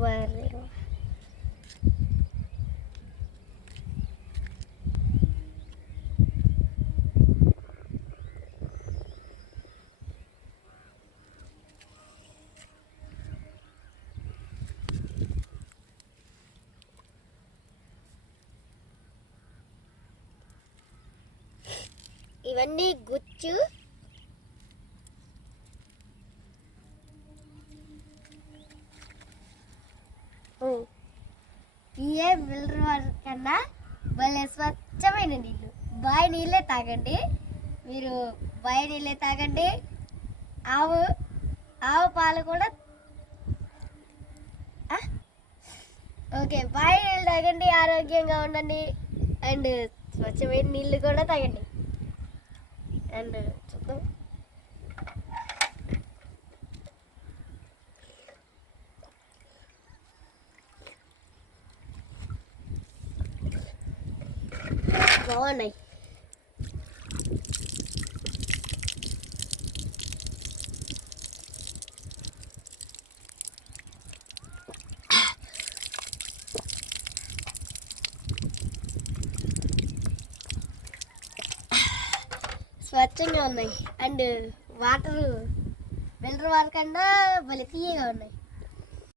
వరే ఇవన్నీ గుచ్చు ఇయే మిల్ర్ వాటర్ కన్నా భలే స్వచ్ఛమైన నీళ్ళు. బావి నీళ్ళే తాగండి. మీరు బావి నీళ్ళే తాగండి. ఆవు ఆవు పాలు కూడా. ఓకే బావి నీళ్ళు తాగండి ఆరోగ్యంగా ఉండండి. అండ్ స్వచ్ఛమైన నీళ్ళు కూడా తాగండి. అండ్ చూద్దాం. బాగున్నాయి. స్వచ్ఛంగా ఉన్నాయి. అండ్ వాటర్ మినరల్ వాటర్ కన్నా భలే తీయగా ఉన్నాయి.